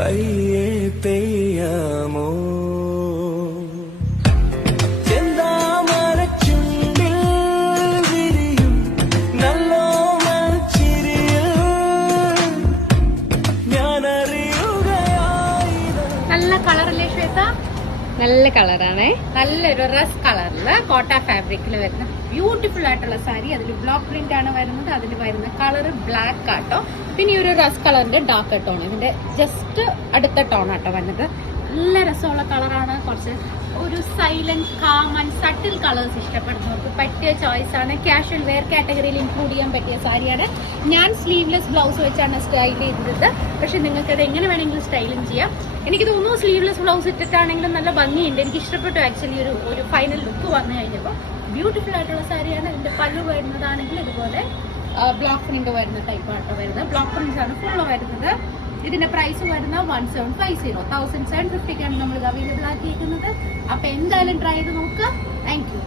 പയ്യെ പെയ്യാമോ നല്ല കളറാണ്, നല്ലൊരു റസ് കളറില് കോട്ട ഫാബ്രിക്കിൽ വരുന്ന ബ്യൂട്ടിഫുൾ ആയിട്ടുള്ള സാരി. അതിൽ ബ്ലോക്ക് പ്രിന്റ് ആണ് വരുന്നത്. അതിൽ വരുന്ന കളർ ബ്ലാക്ക് ആട്ടോ. പിന്നെ ഈ ഒരു റസ് കളറിന്റെ ഡാർക്ക് ടോൺ, ഇതിന്റെ ജസ്റ്റ് അടുത്ത ടോൺ ആട്ടോ വരുന്നത്. നല്ല രസമുള്ള കളറാണ്. കുറച്ച് ഒരു silent calm and subtle colours ഇഷ്ടപ്പെടുന്നവർക്ക് പറ്റിയ ചോയ്സ് ആണ്. കാഷ്വൽ വെയർ കാറ്റഗറിയിൽ ഇൻക്ലൂഡ് ചെയ്യാൻ പറ്റിയ സാരിയാണ്. ഞാൻ സ്ലീവ്ലെസ് ബ്ലൗസ് വെച്ചാണ് സ്റ്റൈൽ ചെയ്തത്. പക്ഷെ നിങ്ങൾക്ക് അത് എങ്ങനെ വേണമെങ്കിലും സ്റ്റൈലും ചെയ്യാം. എനിക്ക് തോന്നുന്നു സ്ലീവ്ലെസ് ബ്ലൗസ് ഇട്ടിട്ടാണെങ്കിലും നല്ല ഭംഗിയുണ്ട്. എനിക്ക് ഇഷ്ടപ്പെട്ടു ആക്ച്വലി ഒരു ഫൈനൽ ലുക്ക് വന്നു കഴിഞ്ഞപ്പോൾ. ബ്യൂട്ടിഫുൾ ആയിട്ടുള്ള സാരിയാണ്. ഇതിന്റെ പല്ലു വരുന്നതാണെങ്കിൽ ഇതുപോലെ ബ്ലോക്ക് പ്രിന്റ് വരുന്ന ടൈപ്പ് ആട്ടോ വരുന്നത്. ബ്ലോക്ക് പ്രിന്റ്സ് ആണ് ഫുള്ള് വരുന്നത്. ഇതിന്റെ പ്രൈസ് വരുന്ന 1750, 1750 നമ്മൾ ഇത് അവൈലബിൾ ആക്കിയിരിക്കുന്നത്. അപ്പൊ എന്തായാലും ട്രൈ ചെയ്ത് നോക്കുക. Thank you.